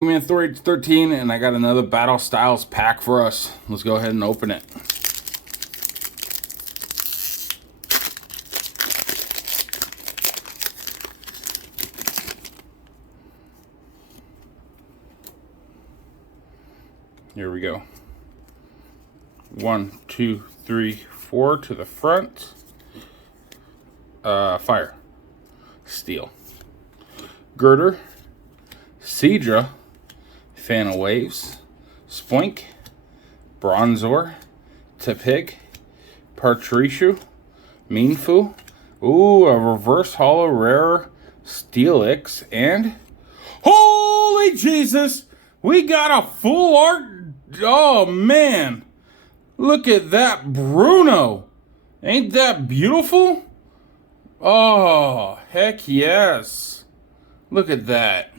Man, Authority 13, and I got another Battle Styles pack for us. Let's go ahead and open it. Here we go. 1, 2, 3, 4 to the front. Fire. Steel. Girder. Seadra. Fan of Waves. Spoink. Bronzor. Tepig. Partrishu. Meanfu. Ooh, a reverse holo rare Steelix. And holy Jesus! We got a full art. Oh man. Look at that Bruno. Ain't that beautiful? Oh, heck yes. Look at that.